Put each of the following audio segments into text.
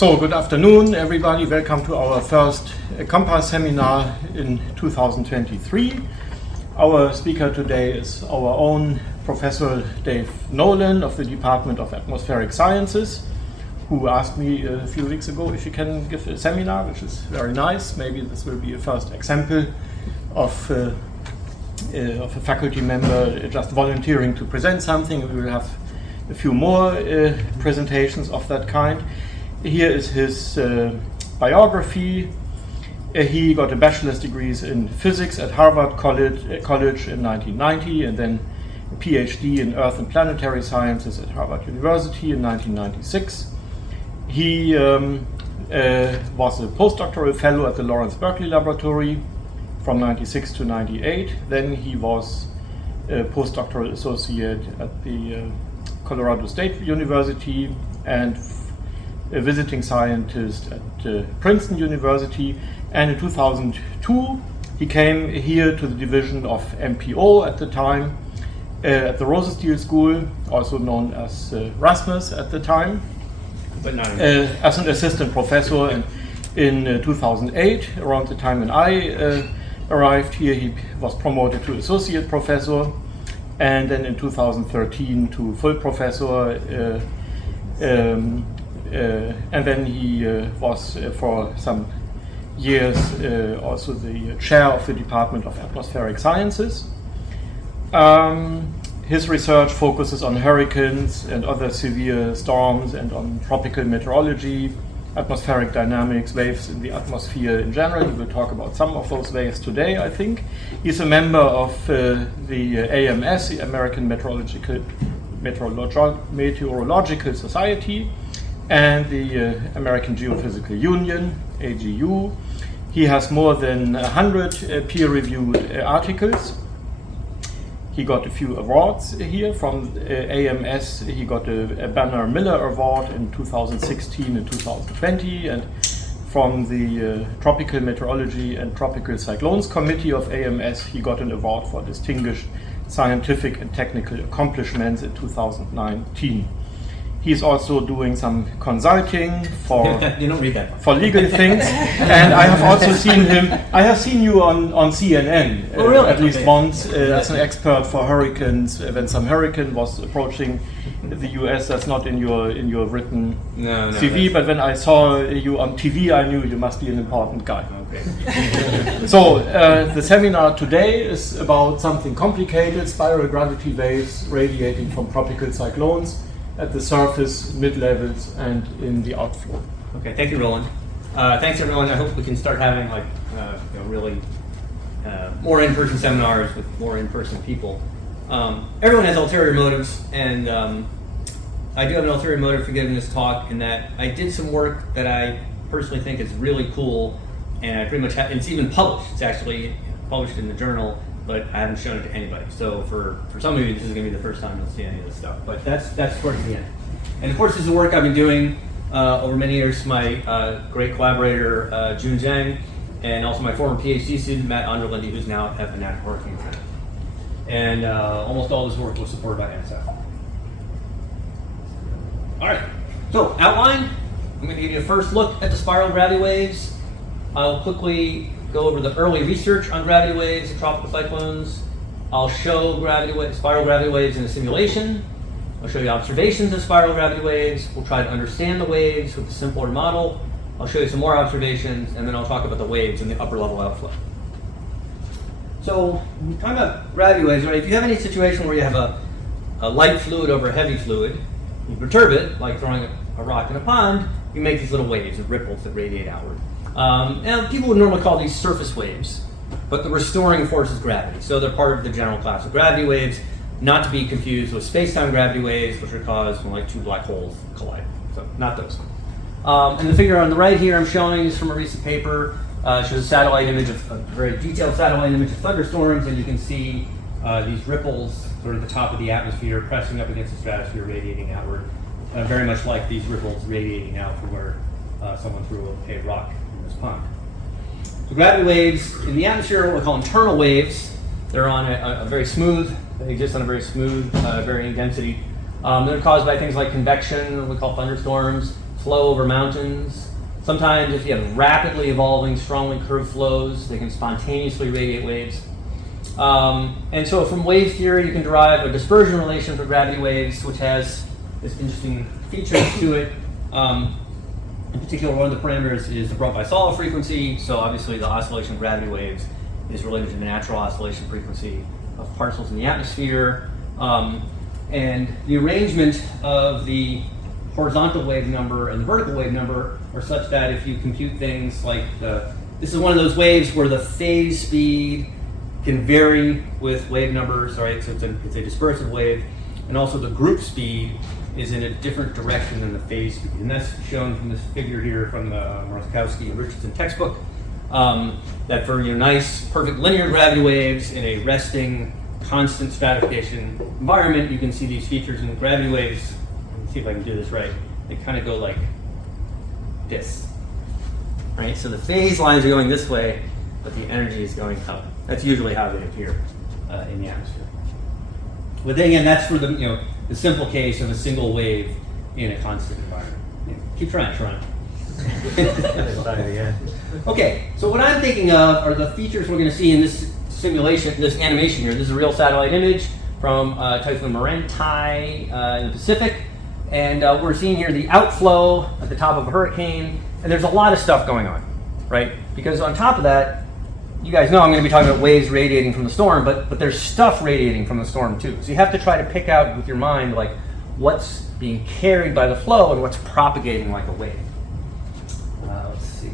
So, good afternoon, everybody. Welcome to our first COMPAS seminar in 2023. Our speaker today is our own Professor Dave Nolan of the Department of Atmospheric Sciences, who asked me a few weeks ago if he can give a seminar, which is very nice. Maybe this will be a first example of a faculty member just volunteering to present something. We will have a few more presentations of that kind. Here is his biography. He got a bachelor's degree in physics at Harvard College in 1990, and then a PhD in Earth and Planetary Sciences at Harvard University in 1996. He was a postdoctoral fellow at the Lawrence Berkeley Laboratory from 96 to 98. Then he was a postdoctoral associate at the Colorado State University and a visiting scientist at Princeton University, and in 2002 he came here to the division of MPO at the time at the Rosenstiel School, also known as Rasmus at the time, but not as an assistant professor. And in 2008, around the time when I arrived here, he was promoted to associate professor, and then in 2013 to full professor. And then he was for some years also the chair of the Department of Atmospheric Sciences. His research focuses on hurricanes and other severe storms and on tropical meteorology, atmospheric dynamics, waves in the atmosphere in general. He will talk about some of those waves today, I think. He's a member of the AMS, the American Meteorological Society, and the American Geophysical Union, AGU. He has more than 100 peer-reviewed articles. He got a few awards here from AMS. He got a Banner Miller Award in 2016 and 2020, and from the Tropical Meteorology and Tropical Cyclones Committee of AMS, he got an award for distinguished scientific and technical accomplishments in 2019. He's also doing some consulting for for legal things, and I have also seen him. I have seen you on CNN at least once as an expert for hurricanes. When some hurricane was approaching the U.S., that's not in your written CV. But when I saw you on TV, I knew you must be an important guy. Okay. So the seminar today is about something complicated: spiral gravity waves radiating from tropical cyclones at the surface, mid-levels, and in the outflow. Okay, thank you, Roland. Thanks, everyone. I hope we can start having really more in-person seminars with more in-person people. Everyone has ulterior motives, and I do have an ulterior motive for giving this talk in that I did some work that I personally think is really cool, and I pretty much have, it's even published. It's actually published in the journal, but I haven't shown it to anybody. So for some of you, this is going to be the first time you'll see any of this stuff. But that's towards the end. And of course, this is the work I've been doing over many years. My great collaborator, Jun Zhang, and also my former PhD student, Matt Underlindi, who's now at the National Hurricane Center. And almost all this work was supported by NSF. All right, so outline. I'm going to give you a first look at the spiral gravity waves. I'll quickly go over the early research on gravity waves and tropical cyclones. I'll show spiral gravity waves in a simulation. I'll show you observations of spiral gravity waves. We'll try to understand the waves with a simpler model. I'll show you some more observations, and then I'll talk about the waves in the upper level outflow. So, when we're talking about gravity waves, right? If you have any situation where you have a light fluid over a heavy fluid, you perturb it, like throwing a rock in a pond, you make these little waves of ripples that radiate outward. Now, people would normally call these surface waves, but the restoring force is gravity. So they're part of the general class of gravity waves, not to be confused with space-time gravity waves, which are caused when two black holes collide. So not those. And the figure on the right here I'm showing is from a recent paper. It shows a satellite image a very detailed satellite image of thunderstorms, and you can see these ripples sort of at the top of the atmosphere pressing up against the stratosphere, radiating outward, very much like these ripples radiating out from where someone threw a rock in this pond. So gravity waves in the atmosphere are what we call internal waves. They're on a very smooth, they exist on a very smooth varying density. They're caused by things like convection, what we call thunderstorms, flow over mountains. Sometimes if you have rapidly evolving, strongly curved flows, they can spontaneously radiate waves. And so from wave theory, you can derive a dispersion relation for gravity waves, which has this interesting features to it. In particular, one of the parameters is the Bromley-Solid frequency. So obviously the oscillation of gravity waves is related to the natural oscillation frequency of particles in the atmosphere. And the arrangement of the horizontal wave number and the vertical wave number are such that if you compute things like this is one of those waves where the phase speed can vary with wave numbers, right? So it's a dispersive wave, and also the group speed is in a different direction than the phase speed, and that's shown from this figure here from the Mroczkowski and Richardson textbook. That for nice, perfect linear gravity waves in a resting, constant stratification environment, you can see these features in gravity waves. Let's see if I can do this right. They kind of go like this, right? So the phase lines are going this way, but the energy is going up. That's usually how they appear in the atmosphere. But then again, that's for the the simple case of a single wave in a constant environment. Keep trying, Sean. Okay, so what I'm thinking of are the features we're going to see in this simulation, this animation here. This is a real satellite image from Typhoon Morentai in the Pacific. And we're seeing here the outflow at the top of a hurricane. And there's a lot of stuff going on, right? Because on top of that, you guys know I'm going to be talking about waves radiating from the storm, but there's stuff radiating from the storm too. So you have to try to pick out with your mind like what's being carried by the flow and what's propagating like a wave. Let's see.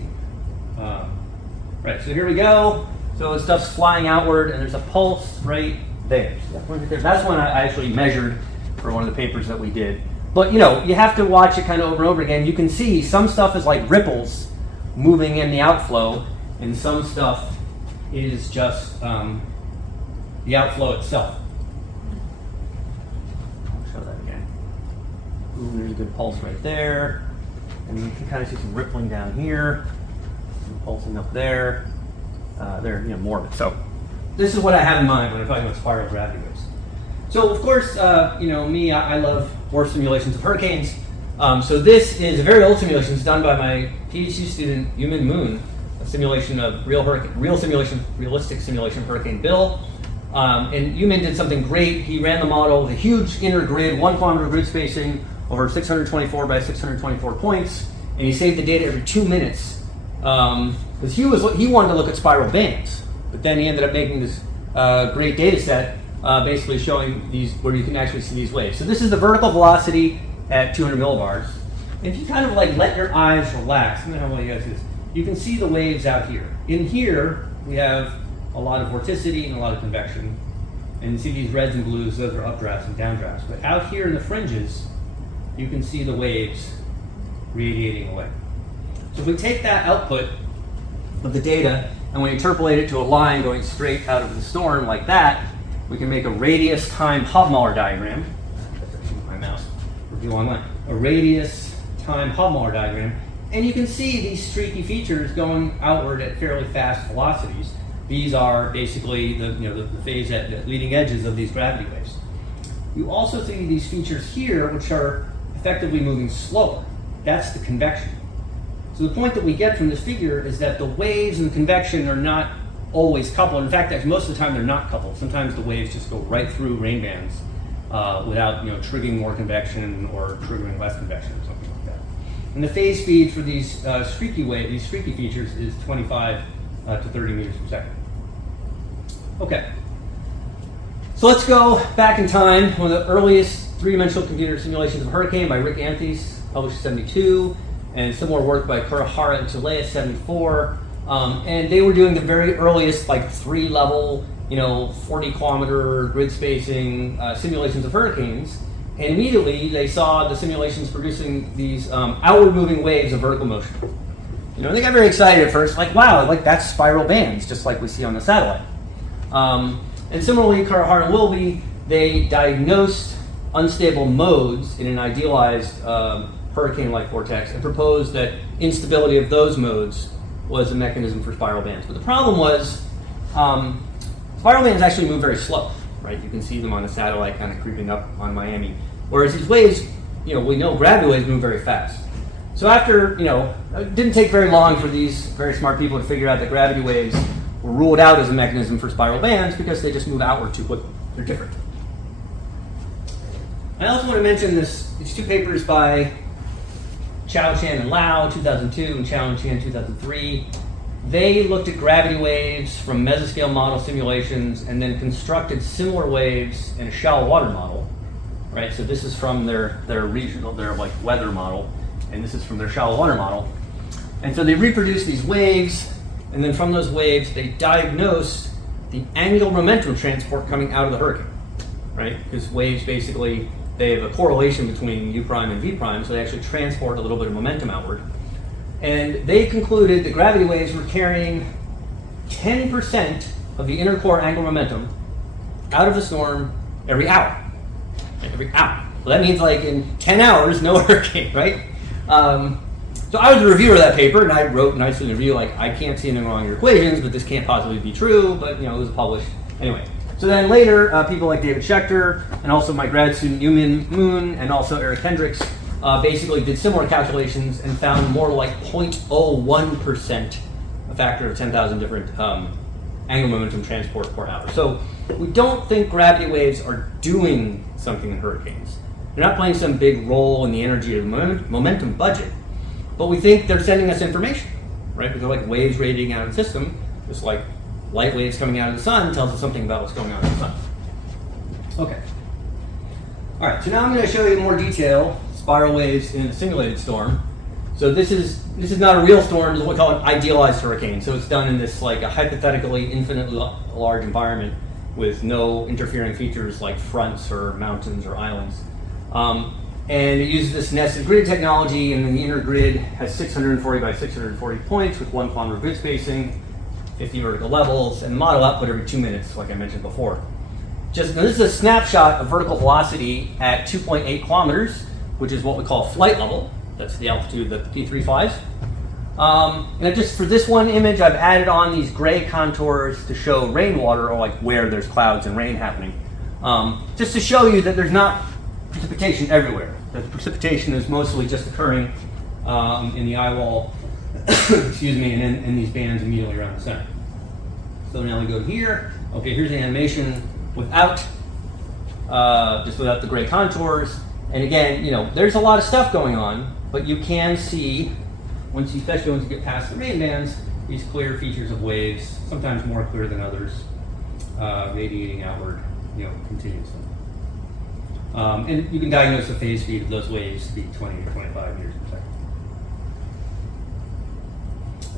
Right, so here we go. So the stuff's flying outward and there's a pulse right there. That's one I actually measured for one of the papers that we did. But you have to watch it kind of over and over again. You can see some stuff is like ripples moving in the outflow, and some stuff is just the outflow itself. I'll show that again. Ooh, there's a good pulse right there. And you can kind of see some rippling down here, some pulsing up there. They're more of it. So this is what I have in mind when I'm talking about spiral gravity waves. So of course, me, I love more simulations of hurricanes. So this is a very old simulation. It's done by my PhD student, Yumin Moon, a simulation of realistic simulation of Hurricane Bill. And Yumin did something great. He ran the model with a huge inner grid, 1 kilometer grid spacing over 624 by 624 points. And he saved the data every 2 minutes. Because he wanted to look at spiral bands. But then he ended up making this great data set basically showing these where you can actually see these waves. So this is the vertical velocity at 200 millibars. And if you kind of like let your eyes relax, I don't know how well you guys see this, you can see the waves out here. In here, we have a lot of vorticity and a lot of convection. And you see these reds and blues, those are updrafts and downdrafts. But out here in the fringes, you can see the waves radiating away. So if we take that output of the data and we interpolate it to a line going straight out of the storm like that, we can make a radius time Hofmüller diagram. That's actually my mouse for a long line. A radius time Hofmüller diagram. And you can see these streaky features going outward at fairly fast velocities. These are basically the phase at the leading edges of these gravity waves. You also see these features here, which are effectively moving slower. That's the convection. So the point that we get from this figure is that the waves and the convection are not always coupled. In fact, most of the time they're not coupled. Sometimes the waves just go right through rain bands without triggering more convection or triggering less convection or something like that. And the phase speed for these streaky features is 25 to 30 meters per second. Okay. So let's go back in time. One of the earliest three-dimensional computer simulations of a hurricane by Rick Anthes, published in 72, and similar work by Kurihara and Tsulea, 74. And they were doing the very earliest, like 3-level, 40-kilometer grid spacing simulations of hurricanes. And immediately they saw the simulations producing these outward moving waves of vertical motion. They got very excited at first, like, wow, like that's spiral bands, just like we see on the satellite. And similarly, Kurihara and Wilby, they diagnosed unstable modes in an idealized hurricane-like vortex and proposed that instability of those modes was a mechanism for spiral bands. But the problem was spiral bands actually move very slow, right? You can see them on the satellite kind of creeping up on Miami. Whereas these waves, we know gravity waves move very fast. So after, it didn't take very long for these very smart people to figure out that gravity waves were ruled out as a mechanism for spiral bands because they just move outward too quickly. They're different. I also want to mention these two papers by Chao, Chan, and Lau, 2002, and Chao and Chan, 2003. They looked at gravity waves from mesoscale model simulations and then constructed similar waves in a shallow water model, right? So this is from their regional, their like weather model, and this is from their shallow water model. And so they reproduced these waves, and then from those waves, they diagnosed the angular momentum transport coming out of the hurricane, right? Because waves basically, they have a correlation between u prime and v prime, so they actually transport a little bit of momentum outward. And they concluded that gravity waves were carrying 10% of the inner core angular momentum out of the storm every hour. Every hour. Well, that means like in 10 hours, no hurricane, right? So I was the reviewer of that paper, and I wrote nicely in the review, like, I can't see anything wrong in your equations, but this can't possibly be true, but it was published. Anyway, so then later, people like David Schechter, and also my grad student Yumin Moon, and also Eric Hendricks, basically did similar calculations and found more like 0.01%, a factor of 10,000 different angular momentum transport per hour. So we don't think gravity waves are doing something in hurricanes. They're not playing some big role in the energy of the momentum budget, but we think they're sending us information, right? Because they're like waves radiating out of the system, just like light waves coming out of the sun tells us something about what's going on in the sun. Okay. All right, so now I'm going to show you in more detail spiral waves in a simulated storm. So this is not a real storm, this is what we call an idealized hurricane. So it's done in this like a hypothetically infinitely large environment with no interfering features like fronts or mountains or islands. And it uses this nested grid technology, and then the inner grid has 640 by 640 points with 1 kilometer grid spacing, 50 vertical levels, and model output every 2 minutes, like I mentioned before. Now this is a snapshot of vertical velocity at 2.8 kilometers, which is what we call flight level. That's the altitude that the P3 flies. And just for this one image, I've added on these gray contours to show rainwater, or like where there's clouds and rain happening. Just to show you that there's not precipitation everywhere. That the precipitation is mostly just occurring in the eyewall, excuse me, and in these bands immediately around the center. So now we go here. Okay, here's the animation without, just without the gray contours. And again, there's a lot of stuff going on, but you can see, especially once you get past the rain bands, these clear features of waves, sometimes more clear than others, radiating outward, continuously. And you can diagnose the phase speed of those waves to be 20 or 25 meters per second.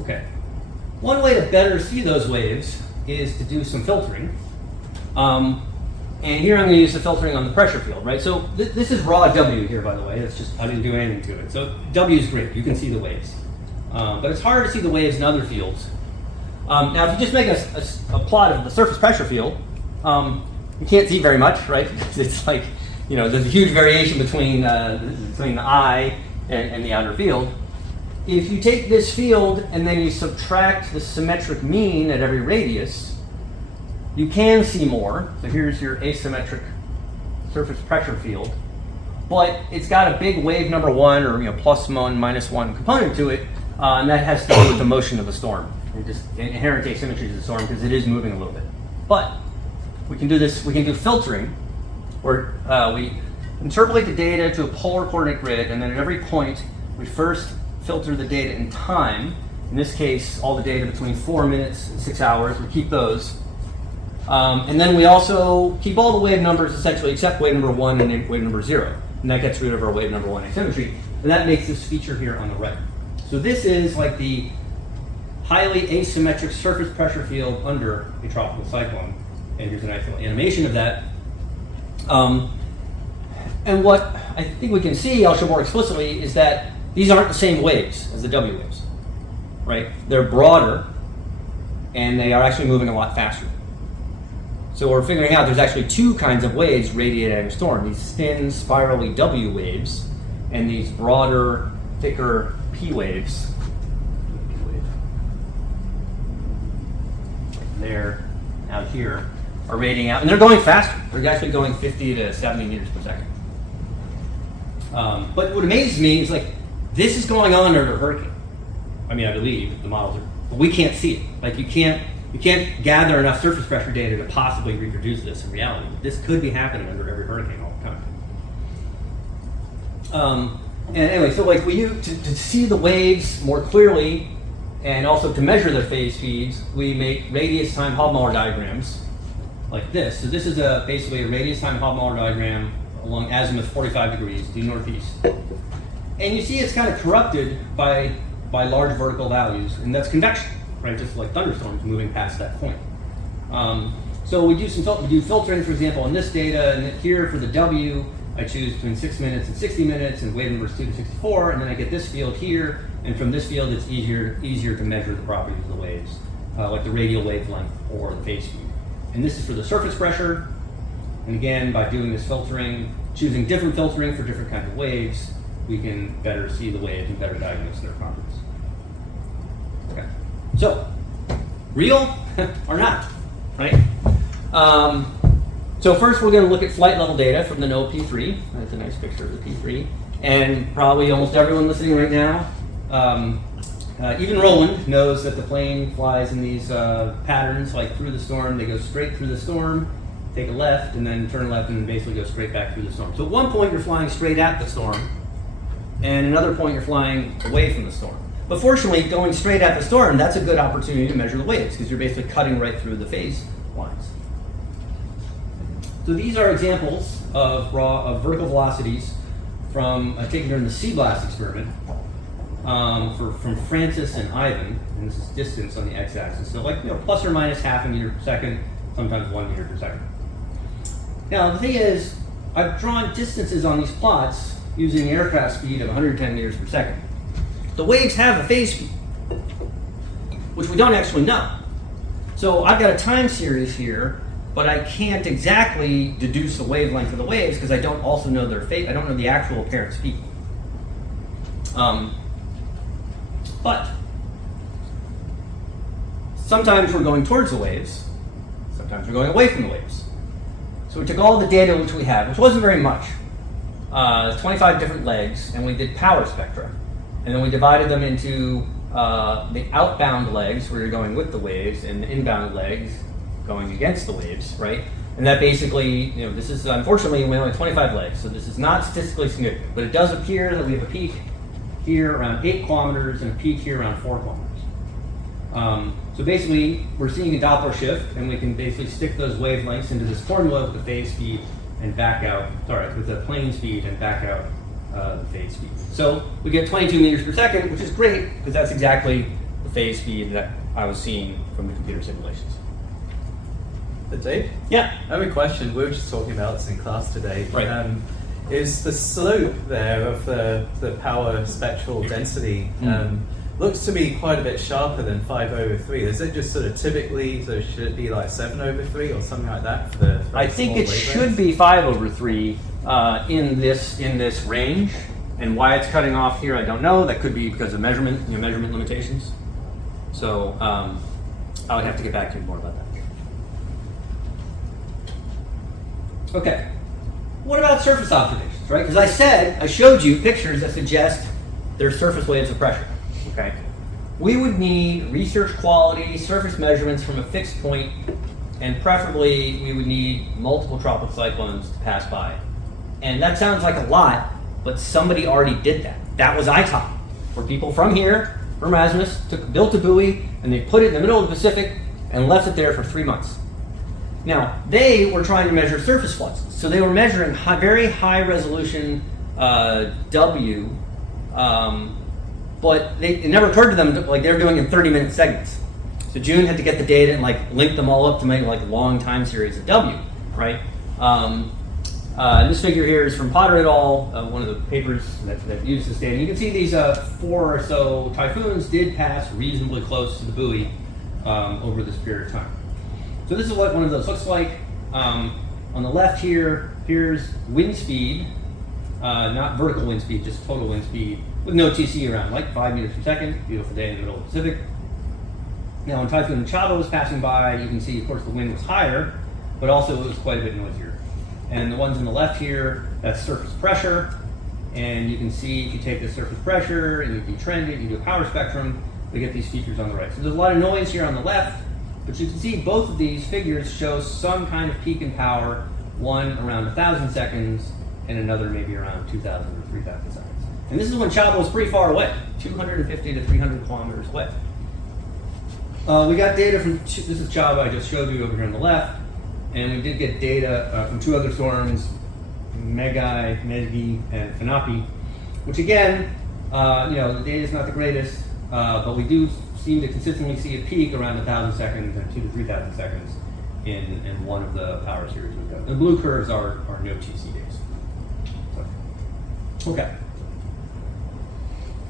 Okay. One way to better see those waves is to do some filtering. And here I'm going to use the filtering on the pressure field, right? So this is raw W here, by the way. That's just, I didn't do anything to it. So W is great. You can see the waves. But it's hard to see the waves in other fields. Now, if you just make a plot of the surface pressure field, you can't see very much, right? It's like, there's a huge variation between the eye and the outer field. If you take this field and then you subtract the symmetric mean at every radius, you can see more. So here's your asymmetric surface pressure field, but it's got a big wave number 1 or plus 1, minus 1 component to it, and that has to do with the motion of the storm. And just inherent asymmetries of the storm because it is moving a little bit. But we can do this. We can do filtering, where we interpolate the data to a polar coordinate grid, and then at every point we first filter the data in time. In this case, all the data between 4 minutes and 6 hours. We keep those. And then we also keep all the wave numbers essentially except wave number 1 and wave number 0. And that gets rid of our wave number 1 asymmetry. And that makes this feature here on the right. So this is like the highly asymmetric surface pressure field under a tropical cyclone. And here's a nice little animation of that. And what I think we can see, I'll show more explicitly, is that these aren't the same waves as the W waves, right? They're broader, and they are actually moving a lot faster. So we're figuring out there's actually 2 kinds of waves radiating out of a storm. These thin, spirally W waves, and these broader, thicker P waves. They're out here, are radiating out, and they're going faster. They're actually going 50 to 70 meters per second. But what amazes me is This is going on under a hurricane. I mean, I believe the models are, but we can't see it. Like you can't gather enough surface pressure data to possibly reproduce this in reality. This could be happening under every hurricane all the time. And anyway, so like to see the waves more clearly, and also to measure their phase speeds, we make radius time Hofmüller diagrams like this. So this is basically a radius time Hofmüller diagram along azimuth 45 degrees due northeast. And you see it's kind of corrupted by large vertical values, and that's convection, right? Just like thunderstorms moving past that point. So we do filtering, for example, on this data, and here for the W, I choose between 6 minutes and 60 minutes, and wave numbers 2 to 64, and then I get this field here, and from this field it's easier to measure the properties of the waves, like the radial wavelength or the phase speed. And this is for the surface pressure, and again, by doing this filtering, choosing different filtering for different kinds of waves, we can better see the waves and better diagnose their properties. Okay, so real or not, right? So first we're going to look at flight level data from the NOAA P3. That's a nice picture of the P3. And probably almost everyone listening right now, even Roland knows that the plane flies in these patterns, like through the storm. They go straight through the storm, take a left, and then turn left, and basically go straight back through the storm. So at one point you're flying straight at the storm, and another point you're flying away from the storm. But fortunately, going straight at the storm, that's a good opportunity to measure the waves, because you're basically cutting right through the phase lines. So these are examples of vertical velocities from taken during the Sea Blast experiment from Francis and Ivan, and this is distance on the x-axis. So like plus or minus half a meter per second, sometimes 1 meter per second. Now the thing is, I've drawn distances on these plots using aircraft speed of 110 meters per second. The waves have a phase speed, which we don't actually know. So I've got a time series here, but I can't exactly deduce the wavelength of the waves because I don't also know their phase. I don't know the actual apparent speed. But sometimes we're going towards the waves, sometimes we're going away from the waves. So we took all the data which we have, which wasn't very much, 25 different legs, and we did power spectra. And then we divided them into the outbound legs, where you're going with the waves, and the inbound legs going against the waves, right? And that basically, this is, unfortunately, we only have 25 legs, so this is not statistically significant. But it does appear that we have a peak here around 8 kilometers and a peak here around 4 kilometers. So basically, we're seeing a Doppler shift, and we can basically stick those wavelengths into this formula with the phase speed and back out, with the plane speed and back out the phase speed. So we get 22 meters per second, which is great, because that's exactly the phase speed that I was seeing from the computer simulations. Dave? Yeah. I have a question. We were just talking about this in class today. Right. Is the slope there of the power spectral density looks to be quite a bit sharper than 5/3. Is it just sort of typically, so should it be like 7/3 or something like that? For the I think it should be 5/3 in this range. And why it's cutting off here, I don't know. That could be because of measurement limitations. So I would have to get back to you more about that. Okay. What about surface observations, right? Because I showed you pictures that suggest there's surface waves of pressure, okay? We would need research quality surface measurements from a fixed point, and preferably we would need multiple tropical cyclones to pass by. And that sounds like a lot, but somebody already did that. That was ITOP, where people from here, from Erasmus, built a buoy, and they put it in the middle of the Pacific and left it there for 3 months. Now, they were trying to measure surface fluxes. So they were measuring very high resolution W, but it never occurred to them they were doing in 30-minute segments. So June had to get the data and link them all up to make long time series of W, right? This figure here is from Potter et al., one of the papers that used this data. You can see these 4 or so typhoons did pass reasonably close to the buoy over this period of time. So this is what one of those looks like. On the left here's wind speed, not vertical wind speed, just total wind speed, with no TC around, like 5 meters per second. Beautiful day in the middle of the Pacific. Now when Typhoon Machado was passing by, you can see, of course, the wind was higher, but also it was quite a bit noisier. And the ones on the left here, that's surface pressure. And you can see if you take the surface pressure and you detrend it, you do a power spectrum, we get these features on the right. So there's a lot of noise here on the left, but you can see both of these figures show some kind of peak in power, one around 1,000 seconds and another maybe around 2,000 or 3,000 seconds. And this is when Chavo was pretty far away, 250 to 300 kilometers away. We got data from, this is Chavo I just showed you over here on the left, and we did get data from two other storms, Megi, and Fanapi, which again, the data is not the greatest, but we do seem to consistently see a peak around 1,000 seconds and 2,000 to 3,000 seconds in one of the power series we've got. The blue curves are no TC days. So, okay.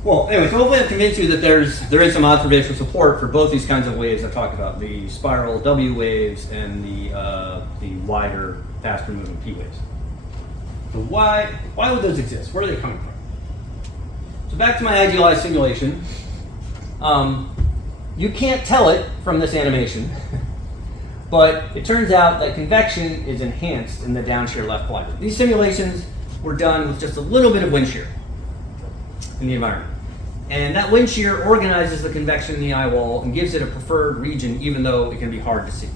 Well, anyway, so hopefully I've convinced you that there is some observational support for both these kinds of waves I've talked about, the spiral W waves and the wider, faster moving P waves. So why would those exist? Where are they coming from? So back to my idealized simulation. You can't tell it from this animation, but it turns out that convection is enhanced in the downshear-left quadrant. These simulations were done with just a little bit of wind shear in the environment. And that wind shear organizes the convection in the eyewall and gives it a preferred region, even though it can be hard to see.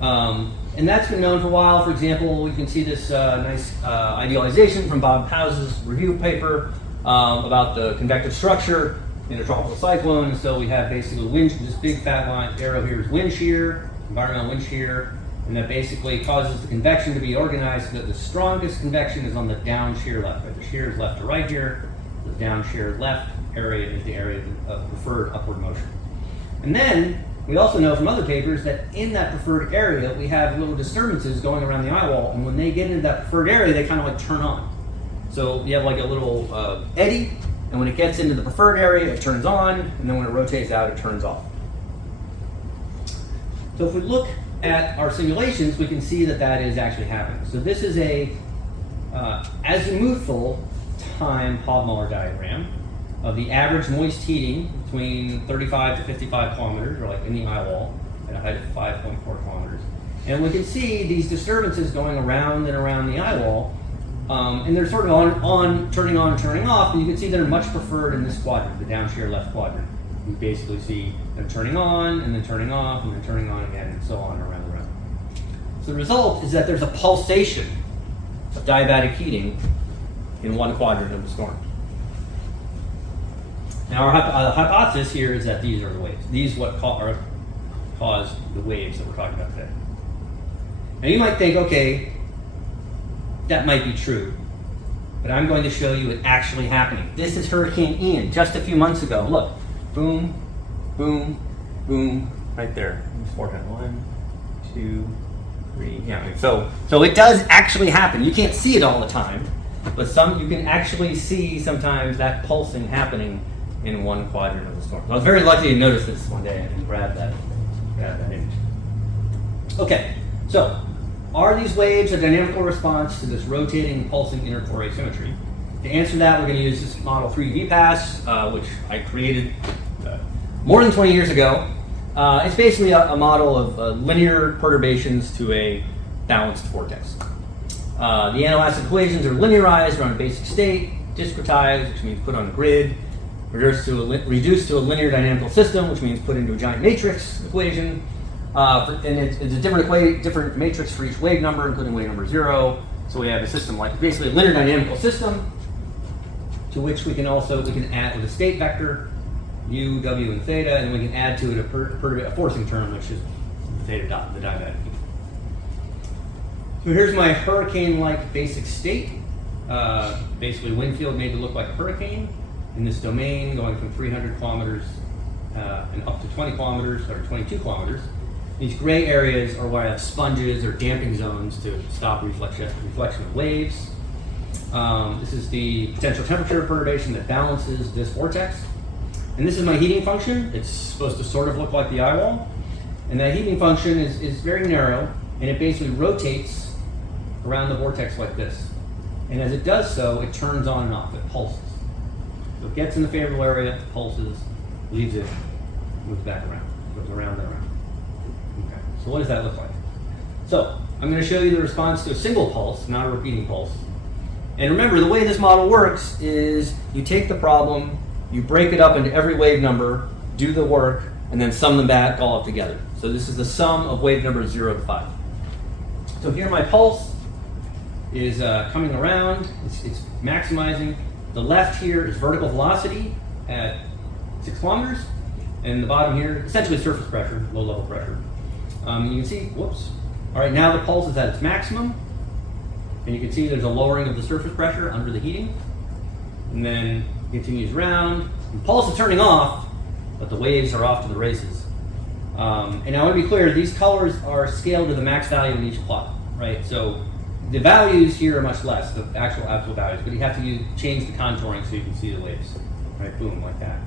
And that's been known for a while. For example, you can see this nice idealization from Bob House's review paper about the convective structure in a tropical cyclone. And so we have basically this big fat line arrow here is wind shear, environmental wind shear, and that basically causes the convection to be organized so that the strongest convection is on the downshear left. Right? The shear is left to right here. The downshear left area is the area of preferred upward motion. And then we also know from other papers that in that preferred area we have little disturbances going around the eyewall, and when they get into that preferred area, they kind of like turn on. So you have like a little eddy, and when it gets into the preferred area, it turns on, and then when it rotates out, it turns off. So if we look at our simulations, we can see that that is actually happening. So this is a azimuthal time Hofmüller diagram of the average moist heating between 35 to 55 kilometers, or like in the eyewall, at a height of 5.4 kilometers. And we can see these disturbances going around and around the eyewall, and they're sort of turning on, turning off, and you can see they're much preferred in this quadrant, the downshear left quadrant. You basically see them turning on, and then turning off, and then turning on again, and so on around and around. So the result is that there's a pulsation of diabatic heating in one quadrant of the storm. Now our hypothesis here is that these are the waves. These what cause the waves that we're talking about today. Now you might think, okay, that might be true, but I'm going to show you it actually happening. This is Hurricane Ian just a few months ago. Look, boom, boom, boom, right there. 1, 2, 3. Yeah. So it does actually happen. You can't see it all the time, but you can actually see sometimes that pulsing happening in one quadrant of the storm. I was very lucky to notice this one day and grab that image. Okay, so are these waves a dynamical response to this rotating, pulsing intercore asymmetry? To answer that, we're going to use this model 3 VPAS, which I created more than 20 years ago. It's basically a model of linear perturbations to a balanced vortex. The anoelastic equations are linearized around a basic state, discretized, which means put on a grid, reduced to a linear dynamical system, which means put into a giant matrix equation. And it's a different matrix for each wave number, including wave number 0. So we have a system like basically a linear dynamical system, to which we can add with a state vector, u, w, and theta, and we can add to it a forcing term, which is theta dot, the diabatic heat. So here's my hurricane-like basic state. Basically, wind field made to look like a hurricane in this domain, going from 300 kilometers and up to 20 kilometers or 22 kilometers. These gray areas are where I have sponges or damping zones to stop reflection of waves. This is the potential temperature perturbation that balances this vortex. And this is my heating function. It's supposed to sort of look like the eyewall. And that heating function is very narrow, and it basically rotates around the vortex like this. And as it does so, it turns on and off, it pulses. So it gets in the favorable area, pulses, leaves it, moves back around, goes around and around. Okay, so what does that look like? So I'm going to show you the response to a single pulse, not a repeating pulse. And remember, the way this model works is you take the problem, you break it up into every wave number, do the work, and then sum them back all up together. So this is the sum of wave numbers 0 to 5. So here my pulse is coming around, it's maximizing. The left here is vertical velocity at 6 kilometers, and the bottom here, essentially surface pressure, low level pressure. You can see, whoops. All right, now the pulse is at its maximum, and you can see there's a lowering of the surface pressure under the heating, and then continues round. The pulse is turning off, but the waves are off to the races. And I want to be clear, these colors are scaled to the max value in each plot, right? So the values here are much less, the actual absolute values, but you have to change the contouring so you can see the waves, right? Boom, like that,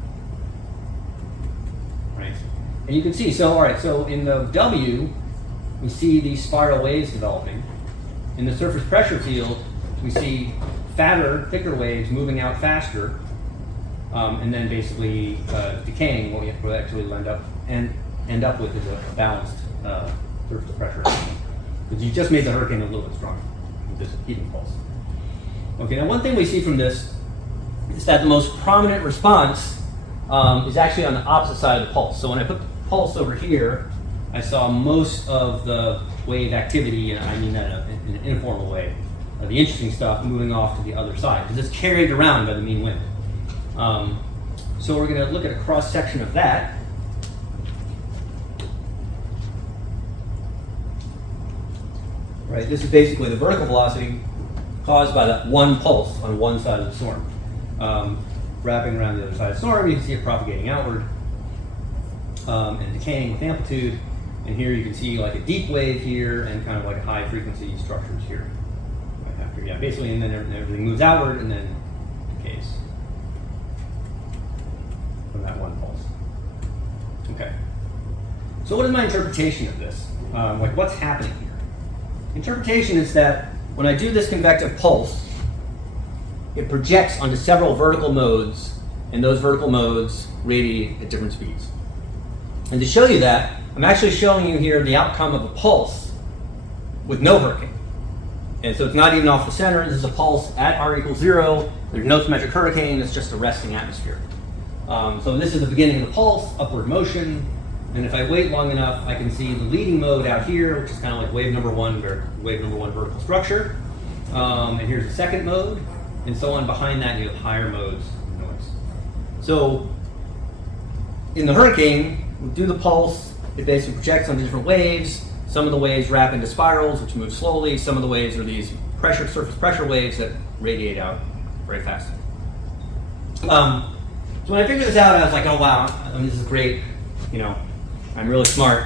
right? And you can see, so all right, so in the W, we see these spiral waves developing. In the surface pressure field, we see fatter, thicker waves moving out faster, and then basically decaying. What we actually end up with is a balanced surface pressure. Because you just made the hurricane a little bit stronger with this heating pulse. Okay, now one thing we see from this is that the most prominent response is actually on the opposite side of the pulse. So when I put the pulse over here, I saw most of the wave activity, and I mean that in an informal way, the interesting stuff moving off to the other side, because it's carried around by the mean wind. So we're going to look at a cross-section of that. Right, this is basically the vertical velocity caused by that one pulse on one side of the storm. Wrapping around the other side of the storm, you can see it propagating outward and decaying with amplitude. And here you can see like a deep wave here and kind of like high frequency structures here. Right after, yeah, basically, and then everything moves outward and then decays from that one pulse. Okay. So what is my interpretation of this? Like what's happening here? Interpretation is that when I do this convective pulse, it projects onto several vertical modes, and those vertical modes radiate at different speeds. And to show you that, I'm actually showing you here the outcome of a pulse with no hurricane. And so it's not even off the center. This is a pulse at r equals 0. There's no symmetric hurricane. It's just a resting atmosphere. So this is the beginning of the pulse, upward motion. And if I wait long enough, I can see the leading mode out here, which is kind of like wave number one vertical structure. And here's the second mode, and so on. Behind that, you have higher modes of noise. So in the hurricane, we do the pulse. It basically projects onto different waves. Some of the waves wrap into spirals, which move slowly. Some of the waves are these surface pressure waves that radiate out very fast. So when I figured this out, I was like, oh wow, I mean, this is great. You know, I'm really smart.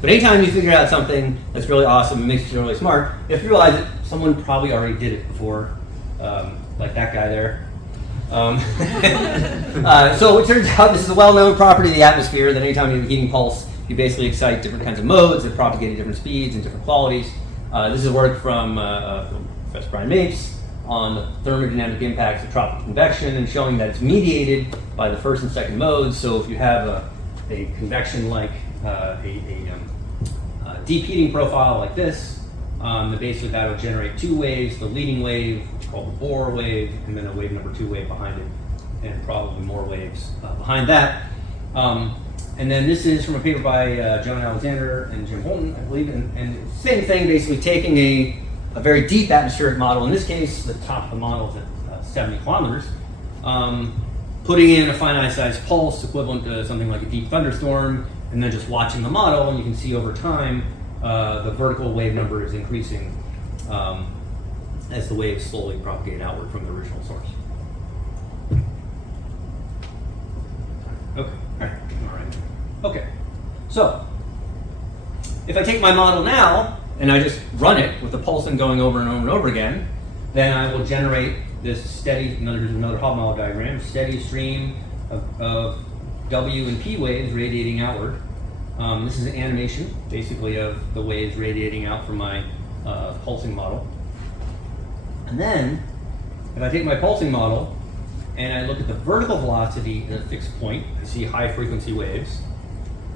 But anytime you figure out something that's really awesome and makes you feel really smart, you have to realize that someone probably already did it before, like that guy there. So it turns out this is a well-known property of the atmosphere that anytime you have a heating pulse, you basically excite different kinds of modes that propagate at different speeds and different qualities. This is work from Professor Brian Mapes on the thermodynamic impacts of tropical convection and showing that it's mediated by the first and second modes. So if you have a convection like a deep heating profile like this, basically that will generate two waves, the leading wave, which is called the Bohr wave, and then a wave number 2 wave behind it, and probably more waves behind that. And then this is from a paper by John Alexander and Jim Holton, I believe, and same thing, basically taking a very deep atmospheric model. In this case, the top of the model is at 70 kilometers. Putting in a finite sized pulse equivalent to something like a deep thunderstorm, and then just watching the model, and you can see over time the vertical wave number is increasing as the waves slowly propagate outward from the original source. Okay, all right. Okay, so if I take my model now and I just run it with the pulsing going over and over and over again, then I will generate this steady, another Hobmile diagram, steady stream of W and P waves radiating outward. This is an animation, basically, of the waves radiating out from my pulsing model. And then, if I take my pulsing model and I look at the vertical velocity at a fixed point, I see high frequency waves.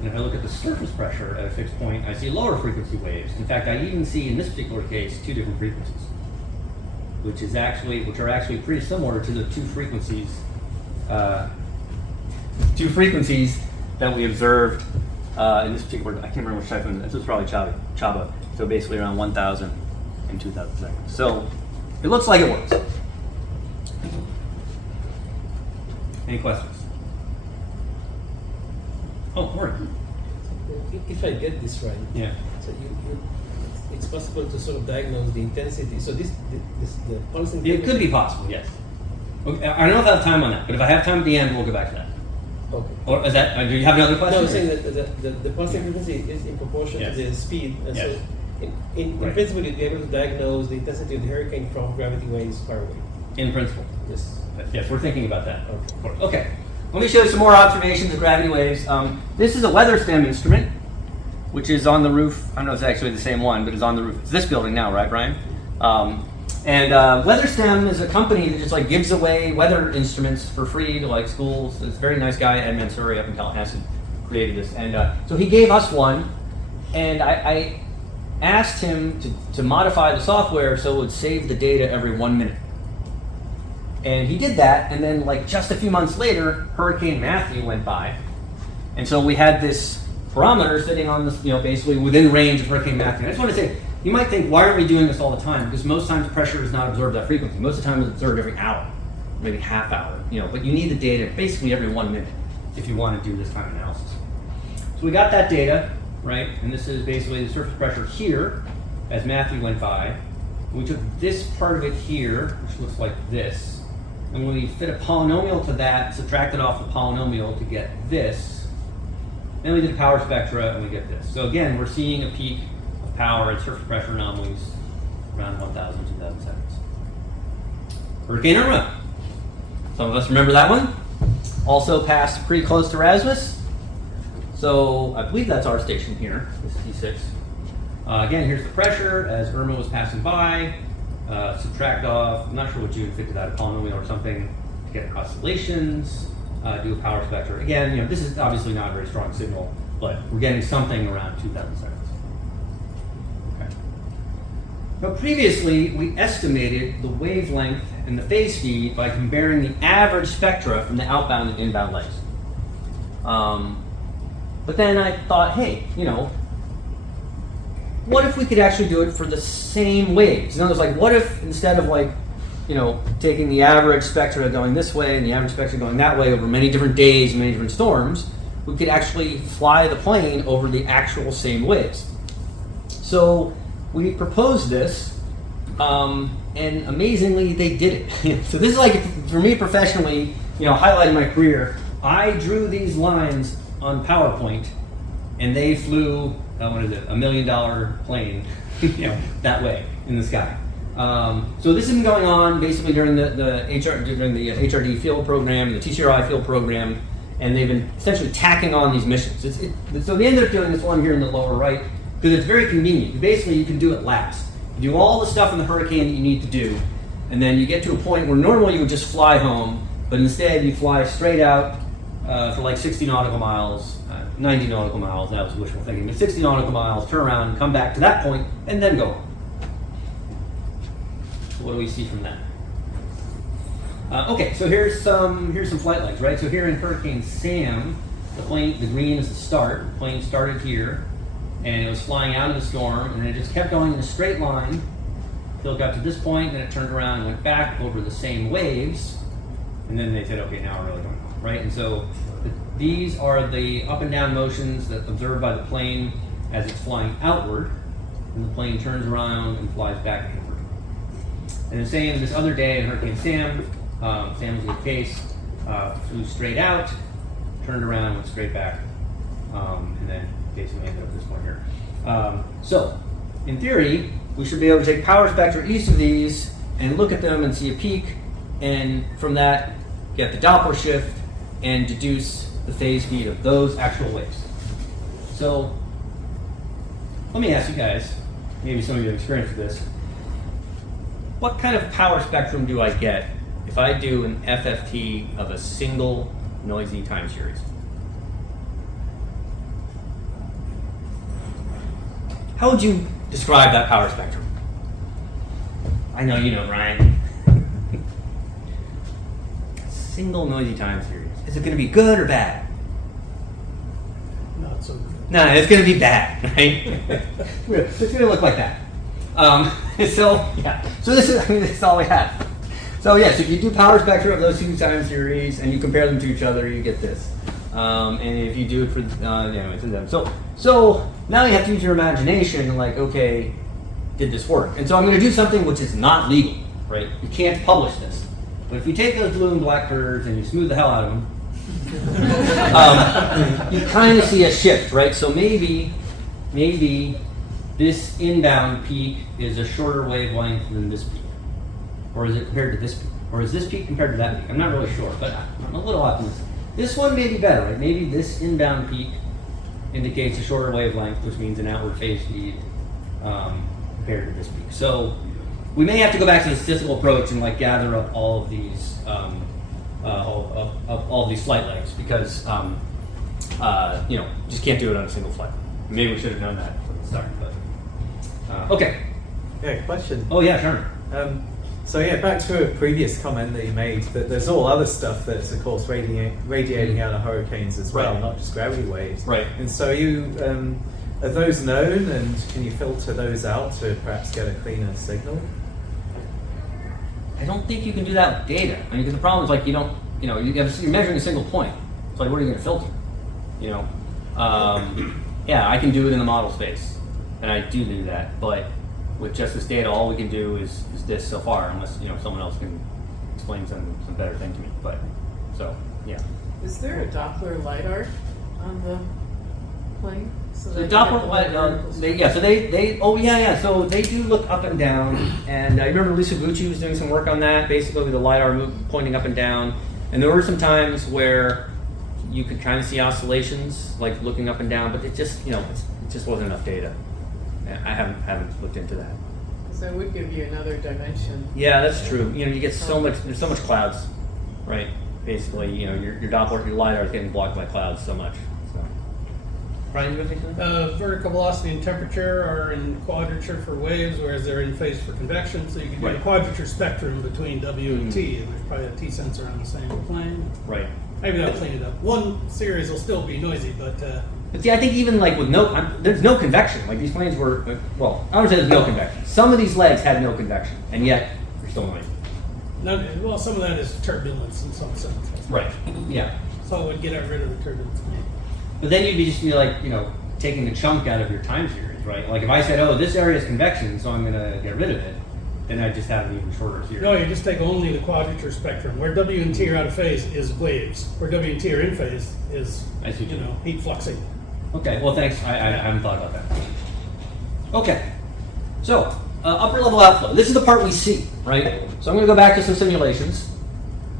And if I look at the surface pressure at a fixed point, I see lower frequency waves. In fact, I even see, in this particular case, two different frequencies. which are actually pretty similar to the two frequencies that we observed in this particular. I can't remember which type. This was probably Chaba. So basically around 1,000 and 2,000 seconds. So it looks like it works. Any questions? Oh, Warren. If I get this right, Yeah. so it's possible to sort of diagnose the intensity. So the pulsing. It could be possible, yes. Okay, I don't know if I have time on that, but if I have time at the end, we'll get back to that. Okay. Or is that? Do you have another question? No, I'm saying that the pulsing frequency is in proportion Yes. to the speed, and Yes. so in Right. principle, you'd be able to diagnose the intensity of the hurricane from gravity waves far away. In principle. Yes. Yes, we're thinking about that. Okay. Okay. Let me show you some more observations of gravity waves. This is a weather stem instrument, which is on the roof. I don't know if it's actually the same one, but it's on the roof. It's this building now, right, Brian? WeatherStem is a company that just like gives away weather instruments for free to like schools. This very nice guy, Ed Mansouri up in Tallahassee, created this. And so he gave us one, and I asked him to modify the software so it would save the data every 1 minute. And he did that, and then like just a few months later, Hurricane Matthew went by. And so we had this barometer sitting on this, basically within range of Hurricane Matthew. I just want to say, you might think, why aren't we doing this all the time? Because most times pressure is not absorbed that frequently. Most of the time it's absorbed every hour, maybe half hour. But you need the data basically every 1 minute if you want to do this kind of analysis. So we got that data, right? And this is basically the surface pressure here as Matthew went by. We took this part of it here, which looks like this. And when we fit a polynomial to that, subtracted off the polynomial to get this, then we did power spectra and we get this. So again, we're seeing a peak of power and surface pressure anomalies around 1,000, 2,000 seconds. Hurricane Irma. Some of us remember that one. Also passed pretty close to Rasmus. So I believe that's our station here, this is E6. Again, here's the pressure as Irma was passing by. Subtract off, I'm not sure what you would fit to that, a polynomial or something to get oscillations, do a power spectra. Again, this is obviously not a very strong signal, but we're getting something around 2,000 seconds. Okay. Now previously, we estimated the wavelength and the phase speed by comparing the average spectra from the outbound and inbound legs. But then I thought, hey, what if we could actually do it for the same waves? In other words, what if instead of taking the average spectra going this way and the average spectra going that way over many different days and many different storms, we could actually fly the plane over the actual same waves. So we proposed this, and amazingly they did it. So this is for me professionally, highlighting my career, I drew these lines on PowerPoint and they flew $1 million plane, that way in the sky. So this has been going on basically during the HRD field program, the TCRI field program, and they've been essentially tacking on these missions. So they ended up doing this one here in the lower right because it's very convenient. Basically, you can do it last. You do all the stuff in the hurricane that you need to do, and then you get to a point where normally you would just fly home, but instead you fly straight out for 60 nautical miles. 90 nautical miles, that was wishful thinking, but 60 nautical miles, turn around, come back to that point, and then go home. So what do we see from that? Okay, so here's some flight legs, right? So here in Hurricane Sam, the green is the start. The plane started here, and it was flying out of the storm, and then it just kept going in a straight line until it got to this point, and then it turned around and went back over the same waves, and then they said, okay, now we're really going home, right? And so these are the up and down motions that observed by the plane as it's flying outward, and the plane turns around and flies back inward. And the same this other day in Hurricane Sam, Sam was in the case, flew straight out, turned around, went straight back, and then basically ended up at this point here. So, in theory, we should be able to take power spectra east of these and look at them and see a peak, and from that get the Doppler shift and deduce the phase speed of those actual waves. So let me ask you guys, maybe some of you have experience with this, what kind of power spectrum do I get if I do an FFT of a single noisy time series? How would you describe that power spectrum? I I know you know, Brian. Single noisy time series. Is it going to be good or bad? Not so good. No, it's going to be bad, right? It's going to look like that. So this is all we have. So yes, if you do power spectra of those two time series and you compare them to each other, you get this. And if you do it for anyways, and then so now you have to use your imagination and like, okay, did this work? And so I'm going to do something which is not legal, right? You can't publish this. But if you take those blue and black curves and you smooth the hell out of them, you kind of see a shift, right? So maybe this inbound peak is a shorter wavelength than this peak. Or is it compared to this peak? Or is this peak compared to that peak? I'm not really sure, but I'm a little optimistic. This one may be better, right? Maybe this inbound peak indicates a shorter wavelength, which means an outward phase speed compared to this peak. So we may have to go back to the statistical approach and like gather up all of these all of these flight legs because just can't do it on a single flight. Maybe we should have known that from the start. But okay. Yeah, question. Oh yeah, sure. So yeah, back to a previous comment that you made, that there's all other stuff that's of course radiating out of hurricanes as well, Right. not just gravity waves. Right. And so are those known, and can you filter those out to perhaps get a cleaner signal? I don't think you can do that with data. I mean, because the problem is like you're measuring a single point. It's like, what are you going to filter? Yeah, I can do it in the model space, and I do that. But with just this data, all we can do is this so far, unless someone else can explain some better thing to me. But so yeah. Is there a Doppler lidar on the plane? So The they Doppler can light, so they do look up and down, and I remember Lisa Gucci was doing some work on that, basically with the lidar pointing up and down, and there were some times where you could kind of see oscillations, like looking up and down, but it just, it just wasn't enough data. I haven't looked into that. So it would give you another dimension. Yeah, that's true. You get there's so much clouds, right? Basically, your Doppler, your lidar is getting blocked by clouds so much. So, Brian, you have anything? Vertical velocity and temperature are in quadrature for waves, whereas they're in phase for convection. So you can do Right. a quadrature spectrum between W and T, and there's probably a T sensor on the same plane. Right. Maybe that'll clean it up. One series will still be noisy, but But see, I think even like with there's no convection. Like these planes were, well, I don't say there's no convection. Some of these legs had no convection, and yet they're still noisy. some of that is turbulence in some sense. Right. Yeah. So it would get rid of the turbulence. But then you'd be like, taking a chunk out of your time series, right? Like if I said, oh, this area is convection, so I'm going to get rid of it, then I'd just have an even shorter series. No, you just take only the quadrature spectrum. Where W and T are out of phase is waves. Where W and T are in phase is, I see. heat fluxing. Okay, well, thanks. I haven't thought about that. Okay, so upper level outflow. This is the part we see, right? So I'm going to go back to some simulations.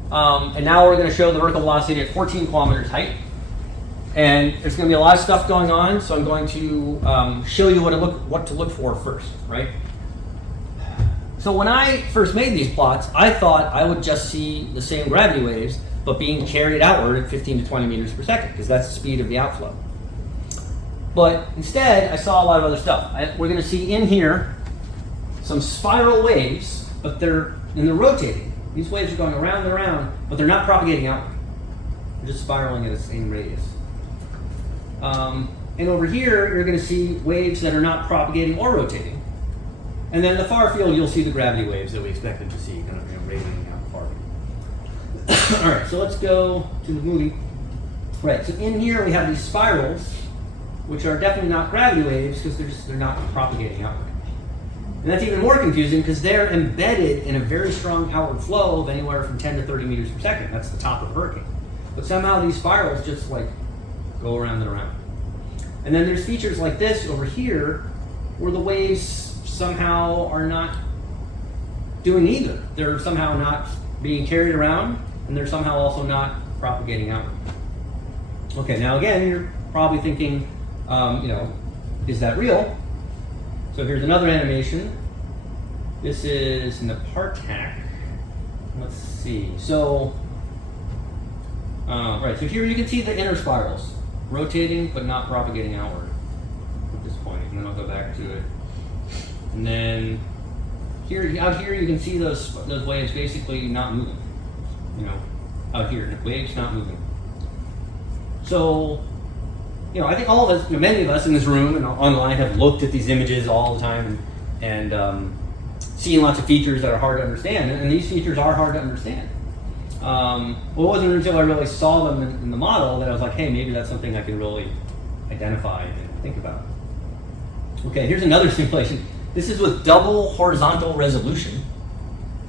And now we're going to show the vertical velocity at 14 kilometers height. And there's going to be a lot of stuff going on, so I'm going to show you what to look for first, right? So when I first made these plots, I thought I would just see the same gravity waves, but being carried outward at 15 to 20 meters per second, because that's the speed of the outflow. But instead, I saw a lot of other stuff. We're going to see in here some spiral waves, but they're rotating. These waves are going around and around, but they're not propagating outward. They're just spiraling at the same radius. And over here, you're going to see waves that are not propagating or rotating. And then in the far field, you'll see the gravity waves that we expected to see, kind of radiating out the far field. All right, so let's go to the movie. Right, so in here we have these spirals, which are definitely not gravity waves because they're not propagating outward. And that's even more confusing because they're embedded in a very strong outward flow of anywhere from 10 to 30 meters per second. That's the top of a hurricane. But somehow these spirals just like go around and around. And then there's features like this over here where the waves somehow are not doing either. They're somehow not being carried around, and they're somehow also not propagating outward. Okay, now again, you're probably thinking, is that real? So here's another animation. This is an Apartac. Let's see. So, right, so here you can see the inner spirals rotating but not propagating outward at this point. And then I'll go back to it. And then out here you can see those waves basically not moving. You know, out here, waves not moving. So, you know, I think all of us, many of us in this room and online have looked at these images all the time and seen lots of features that are hard to understand, and these features are hard to understand. Well, it wasn't until I really saw them in the model that I was like, hey, maybe that's something I can really identify and think about. Okay, here's another simulation. This is with double horizontal resolution,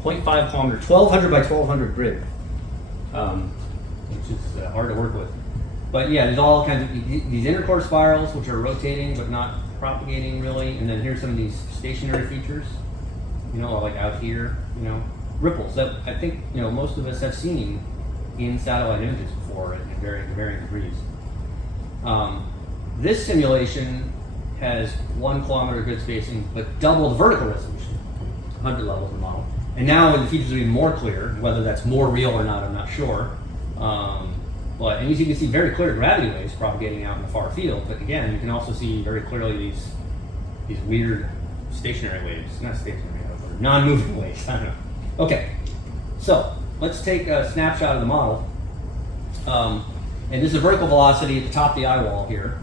0.5 kilometer, 1200 by 1200 grid, which is hard to work with. But yeah, there's all kinds of these inner core spirals, which are rotating but not propagating really. And then here's some of these stationary features, you know, like out here, you know, ripples that I think, you know, most of us have seen in satellite images before at varying degrees. This simulation has 1 kilometer grid spacing, but double the vertical resolution, 100 levels of the model. And now the features are even more clear. Whether that's more real or not, I'm not sure. And you can see very clear gravity waves propagating out in the far field. But again, you can also see very clearly these weird stationary waves, not stationary, or non-moving waves. I don't know. Okay, so let's take a snapshot of the model. And this is a vertical velocity at the top of the eyewall here.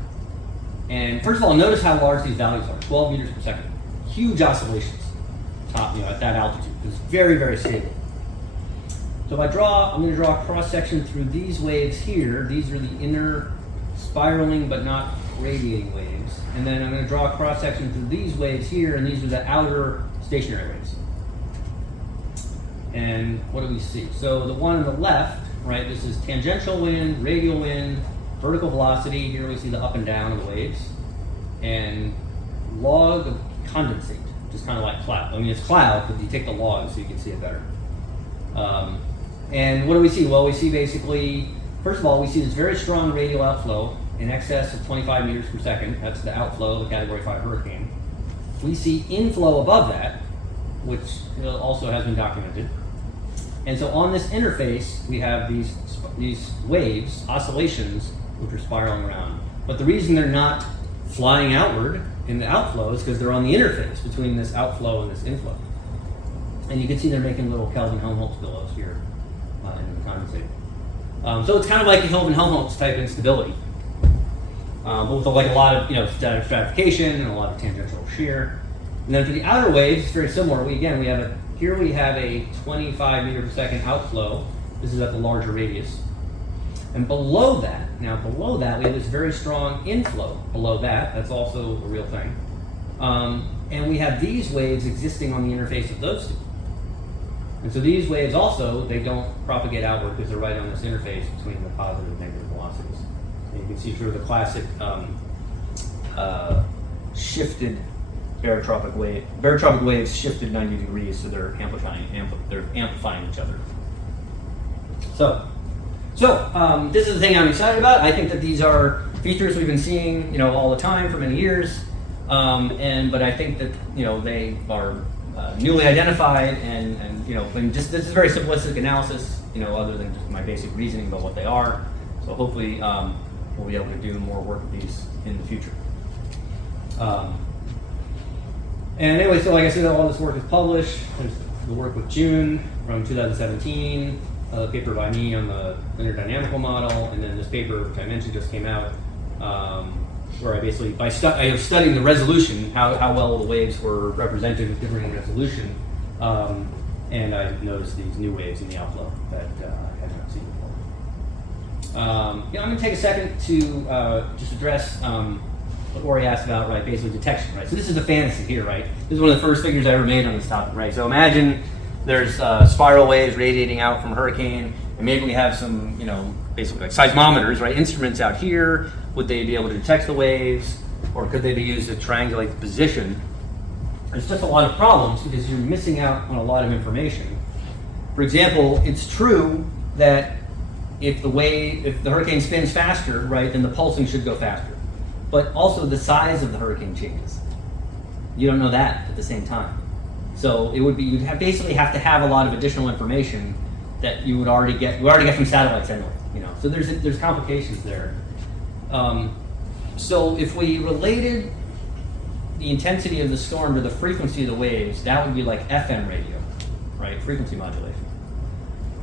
And first of all, notice how large these values are, 12 meters per second. Huge oscillations, top, at that altitude. It's very, very stable. So if I'm going to draw a cross section through these waves here. These are the inner spiraling but not radiating waves. And then I'm going to draw a cross section through these waves here, and these are the outer stationary waves. And what do we see? So the one on the left, right, this is tangential wind, radial wind, vertical velocity. Here we see the up and down of the waves. And log of condensate, which is kind of like cloud. I mean, it's cloud, but you take the log so you can see it better. And what do we see? Well, we see basically, first of all, we see this very strong radial outflow in excess of 25 meters per second. That's the outflow of a Category 5 hurricane. We see inflow above that, which also has been documented. And so on this interface, we have these waves, oscillations, which are spiraling around. But the reason they're not flying outward in the outflow is because they're on the interface between this outflow and this inflow. And you can see they're making little Kelvin-Helmholtz billows here in the condensate. So it's kind of like a Kelvin-Helmholtz type instability, but with like a lot of static stratification and a lot of tangential shear. And then for the outer waves, it's very similar. Here we have a 25 meter per second outflow. This is at the larger radius. And below that, we have this very strong inflow below that. That's also a real thing. And we have these waves existing on the interface of those two. And so these waves also, they don't propagate outward because they're right on this interface between the positive and negative velocities. And you can see sort of the classic shifted barotropic wave. Barotropic waves shifted 90 degrees, so they're amplifying each other. So this is the thing I'm excited about. I think that these are features we've been seeing, all the time for many years. But I think that they are newly identified, and this is very simplistic analysis, other than just my basic reasoning about what they are. So hopefully we'll be able to do more work with these in the future. And anyway, so like I said, all this work is published. There's the work with June from 2017, a paper by me on the linear dynamical model, and then this paper, which I mentioned, just came out, where I basically, by studying the resolution, how well the waves were represented with differing resolution, and I noticed these new waves in the outflow that I had not seen before. I'm going to take a second to just address what Ori asked about, right? Basically detection, right? So this is the fantasy here, right? This is one of the first figures I ever made on this topic, right? So imagine there's spiral waves radiating out from a hurricane, and maybe we have some, basically like seismometers, right? Instruments out here. Would they be able to detect the waves, or could they be used to triangulate the position? There's just a lot of problems because you're missing out on a lot of information. For example, it's true that if the hurricane spins faster, right, then the pulsing should go faster. But also the size of the hurricane changes. You don't know that at the same time. So you'd basically have to have a lot of additional information that you would already get from satellites anyway. So there's complications there. So if we related, the intensity of the storm to the frequency of the waves, that would be like FM radio, right? Frequency modulation.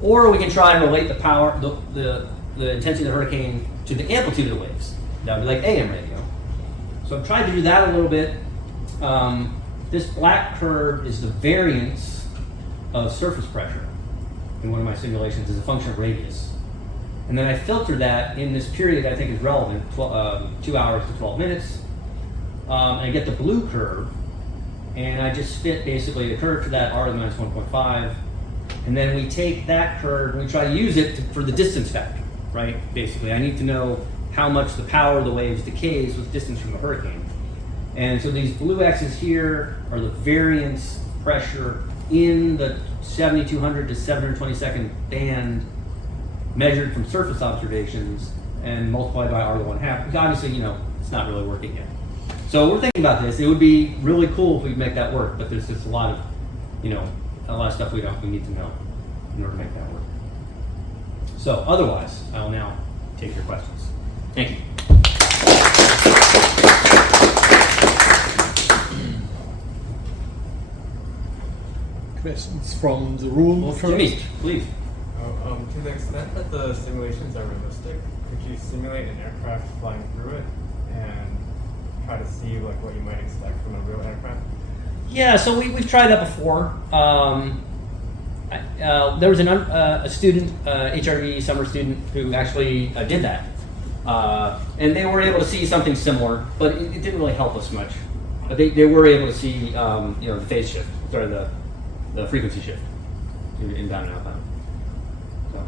Or we can try and relate the power, the intensity of the hurricane to the amplitude of the waves. That would be like AM radio. So I've tried to do that a little bit. This black curve is the variance of surface pressure in one of my simulations as a function of radius. And then I filter that in this period I think is relevant, 2 hours to 12 minutes. And I get the blue curve, and I just fit basically the curve to that r to the minus 1.5. And then we take that curve and we try to use it for the distance factor, right? Basically, I need to know how much the power of the waves decays with distance from the hurricane. And so these blue X's here are the variance pressure in the 7,200 to 722nd band measured from surface observations and multiplied by r to the 1/2. Because obviously, you know, it's not really working yet. So we're thinking about this. It would be really cool if we could make that work, but there's just a lot of, you know, a lot of stuff we need to know in order to make that work. So otherwise, I will now take your questions. Thank you. Questions from the room first? Jimmy, please. To the extent that the simulations are realistic, could you simulate an aircraft flying through it and try to see like what you might expect from a real aircraft? Yeah, so we've tried that before. There was a student, HRV summer student, who actually did that. And they were able to see something similar, but it didn't really help us much. But they were able to see, you know, the phase shift, sorry, the frequency shift in inbound and outbound. So.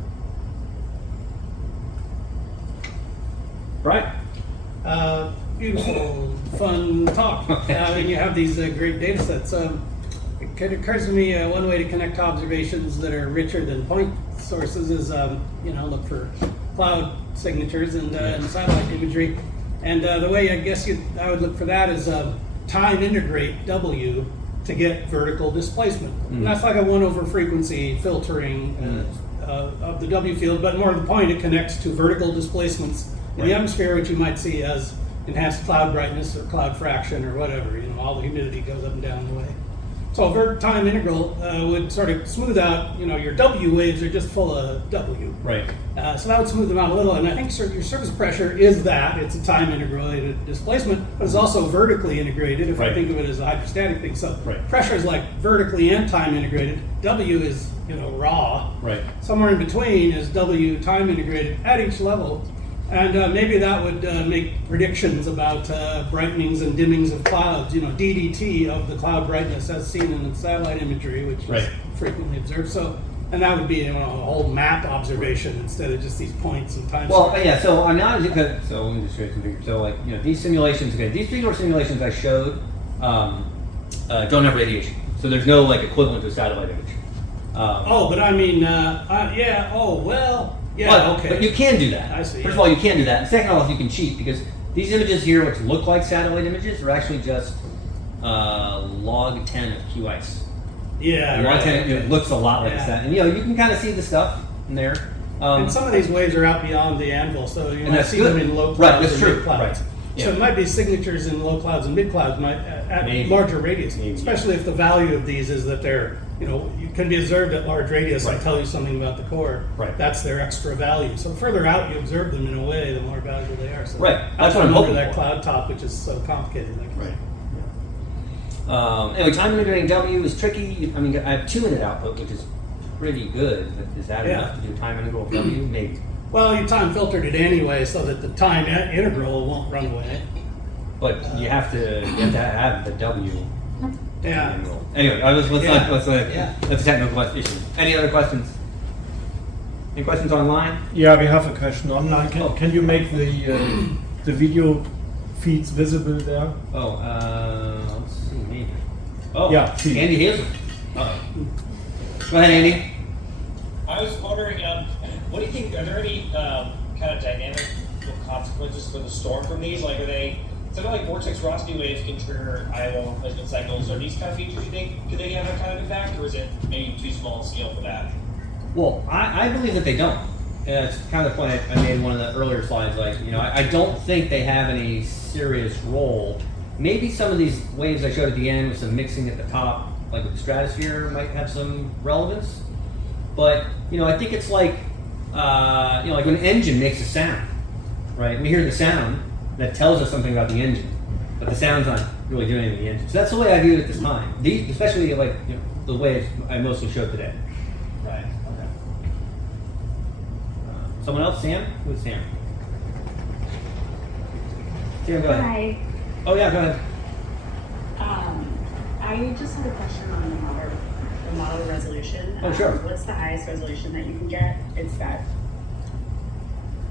Right. Beautiful, fun talk. And you have these great data sets. It occurs to me one way to connect observations that are richer than point sources is, you know, look for cloud signatures and satellite imagery. And the way I guess I would look for that is time integrate W to get vertical displacement. And that's like a 1 over frequency filtering of the W field, but more to the point, it connects to vertical displacements in the atmosphere, which you might see as enhanced cloud brightness or cloud fraction or whatever. You know, all the humidity goes up and down the way. So a time integral would sort of smooth out, you know, your W waves are just full of W. Right. So that would smooth them out a little, and I think your surface pressure is that. It's a time integrated displacement, but it's also vertically integrated if I think of it as a hydrostatic thing. So pressure is like vertically and time integrated. W is, you know, raw. Right. Somewhere in between is W time integrated at each level. And maybe that would make predictions about brightenings and dimmings of clouds, you know, DDT of the cloud brightness as seen in the satellite imagery, which is frequently observed. So, and that would be, you know, a whole map observation instead of just these points and time. Well, yeah, so I'm not, so let me just show you some figures. So like, you know, these simulations, okay, these 3-door simulations I showed don't have radiation. So there's no like equivalent to a satellite image. But I mean, yeah, okay. But you can do that. I see. First of all, you can do that. And second of all, you can cheat because these images here, which look like satellite images, are actually just log 10 of Q ice. Yeah, log 10 it looks a lot like that. And you know, you can kind of see the stuff in there. And some of these waves are out beyond the anvil, so you might see good. them in low clouds that's and true. mid clouds. Right. Yeah. So it might be signatures in low clouds and mid clouds at Maybe. larger radius, Maybe. especially if the value of these is that they're, you know, you can be observed at large radius and tell you something about the core. Right. That's their extra value. So the further out you observe them in a way, the more valuable they are. So That's what I'm hoping that for. cloud top, which is so complicated. Anyway, time integrating W is tricky. I mean, I have 2-minute output, which is pretty good. But is that enough to do time integral of W? Maybe. Well, you time filtered it anyway, so that the time integral won't run away. But you have to have the W. Yeah. Anyway, that's a technical issue. Any other questions? Any questions online? Yeah, we have a question online. Can you make the video feeds visible there? Let's see, maybe. Oh, yeah, see. Andy Hazel. Go ahead, Andy. I was wondering, what do you think? Are there any kind of dynamic consequences for the storm from these? Like, are they something like vortex velocity waves can trigger eyewall replacement cycles? Are these kind of features you think could they have that kind of impact, or is it maybe too small a scale for that? Well, I believe that they don't. And that's kind of the point I made in one of the earlier slides. Like, you know, I don't think they have any serious role Maybe some of these waves I showed at the end with some mixing at the top, like with the stratosphere, might have some relevance. But I think it's like like when an engine makes a sound, right? We hear the sound that tells us something about the engine, but the sound's not really doing anything to the engine. So that's the way I view it at this time. These, especially like the waves I mostly showed today. Right. Okay. Someone else? Sam? Who's Sam? Sam, go ahead. Hi. Oh yeah, go ahead. I just had a question on the model resolution. Oh, sure. What's the highest resolution that you can get? It's that.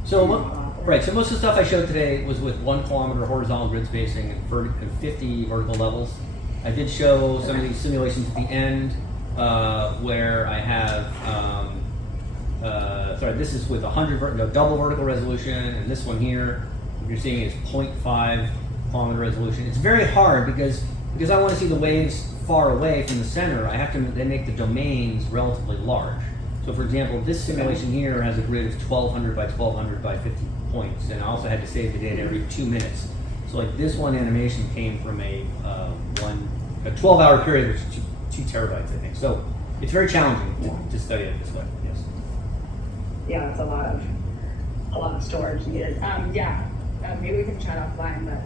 So right. So most of the stuff I showed today was with 1 kilometer horizontal grid spacing and 50 vertical levels. I did show some of these simulations at the end where I have. Sorry, this is with 100 double vertical resolution, and this one here, what you're seeing is 0.5 kilometer resolution. It's very hard because I want to see the waves far away from the center. I have to then make the domains relatively large. So for example, this simulation here has a grid of 1200 by 1200 by 50 points, and I also had to save the data every 2 minutes. So like this one animation came from a 12-hour period, which is 2 terabytes, I think. So it's very challenging to study it this way. Yes. Yeah, it's a lot of storage needed. Maybe we can chat offline, but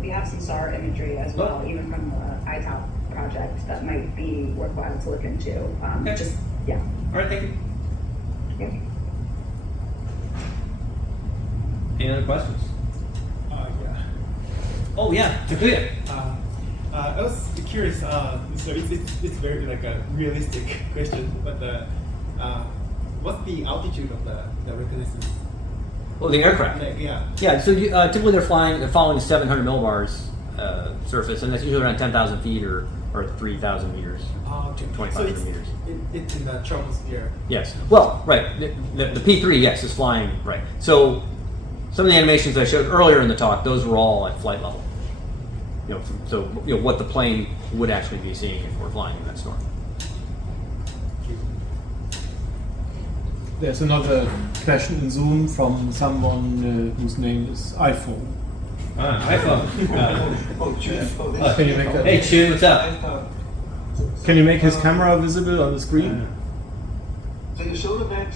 we have some SAR imagery as well, even from the ITOP project that might be worthwhile to look into. Okay. All right, thank you. Yeah. Any other questions? Yeah. Oh yeah, Takuya. I was curious. So it's very like a realistic question, but what's the altitude of the reconnaissance? Well, the aircraft. Yeah. So typically they're following 700 millibars surface, and that's usually around 10,000 feet or 3,000 meters. Okay. 2,500 meters. It's in the troposphere. Yes. Well, right. The P3, yes, is flying. Right. So some of the animations I showed earlier in the talk, those were all at flight level. So what the plane would actually be seeing if we're flying in that storm. There's another question in Zoom from someone whose name is iPhone. iPhone. Can you make that? Hey, Chu, what's up? Can you make his camera visible on the screen? So you showed that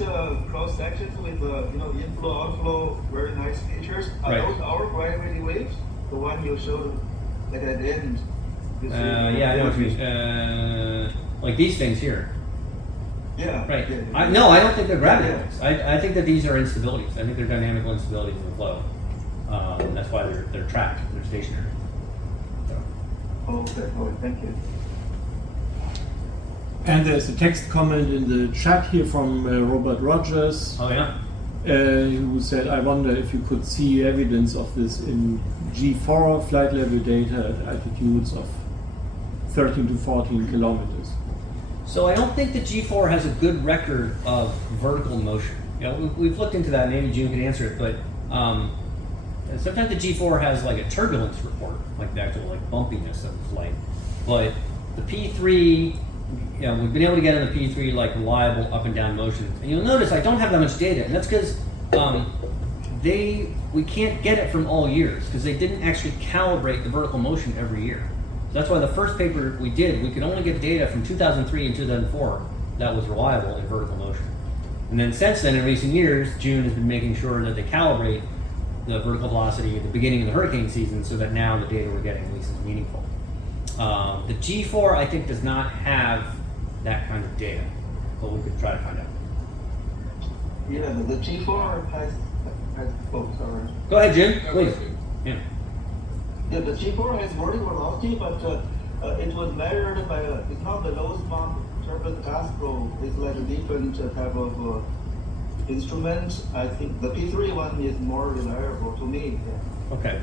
cross sections with inflow, outflow, very nice features. Are Right. those our gravity waves? The one you showed at the end? Yeah, I know what you mean. Like these things here. Yeah. Right. Yeah. No, I don't think they're gravity waves. I think that these are instabilities. I think they're dynamical instabilities in the flow. That's why they're trapped. They're stationary. So. Okay. Thank you. And there's a text comment in the chat here from Robert Rogers. Oh yeah. Who said, I wonder if you could see evidence of this in G4 flight level data at altitudes of 13 to 14 kilometers. So I don't think the G4 has a good record of vertical motion. We've looked into that. Maybe June can answer it, but sometimes the G4 has like a turbulence report, like the actual like bumpiness of the flight. But the P3, we've been able to get on the P3 like reliable up and down motion. And you'll notice I don't have that much data, and that's because we can't get it from all years because they didn't actually calibrate the vertical motion every year. So that's why the first paper we did, we could only get data from 2003 and 2004 that was reliable in vertical motion. And then since then, in recent years, June has been making sure that they calibrate the vertical velocity at the beginning of the hurricane season so that now the data we're getting at least is meaningful. The G4, I think, does not have that kind of data, but we could try to find out. Yeah, the G4 has sorry. Go ahead, Jim, please. Yeah. Yeah, the G4 has vertical velocity, but it was measured by it's not the lowest bound turbulent gas flow. It's like a different type of instrument. I think the P3 one is more reliable to me. Yeah. Okay.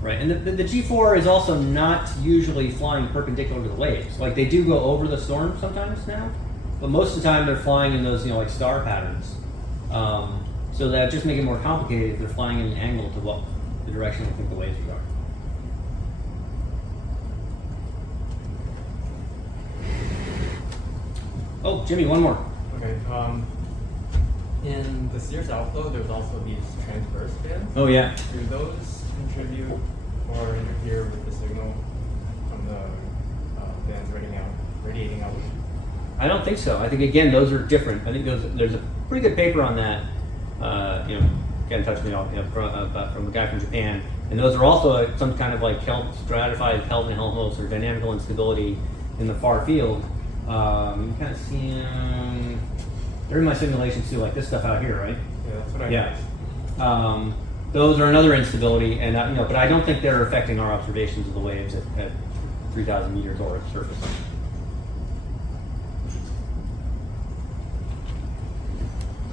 Right, and the G4 is also not usually flying perpendicular to the waves. Like they do go over the storm sometimes now, but most of the time they're flying in those like star patterns. So that just make it more complicated if they're flying in an angle to what the direction we think the waves are going. Oh, Jimmy, one more. Okay. In this year's outflow, there's also these transverse bands. Oh yeah. Do those contribute or interfere with the signal from the bands radiating out? I don't think so. I think again those are different. I think there's a pretty good paper on that. Get in touch with me from a guy from Japan, and those are also some kind of like stratified Kelvin-Helmholtz or dynamical instability in the far field. You kind of see them. They're in my simulations too, like this stuff out here, right? Yeah, that's what I Yeah. Those are another instability, and but I don't think they're affecting our observations of the waves at 3,000 meters or at surface.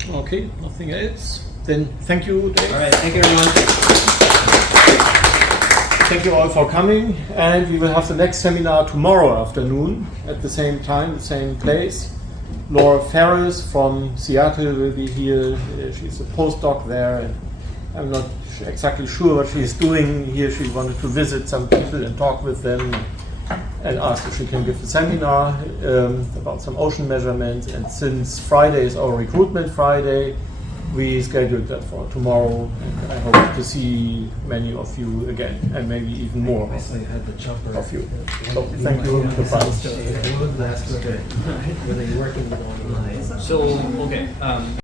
Okay, nothing else. Then thank you, Dave. All right, thank you everyone. Thank you all for coming, and we will have the next seminar tomorrow afternoon at the same time, the same place. Laura Ferris from Seattle will be here. She's a postdoc there, and I'm not exactly sure what she's doing here. She wanted to visit some people and talk with them and ask if she can give a seminar about some ocean measurements. And since Friday is our recruitment Friday, we scheduled that for tomorrow, and I hope to see many of you again, and maybe even more I saw you had the chopper. of you. So thank you. Goodbye. Were they working on? So okay.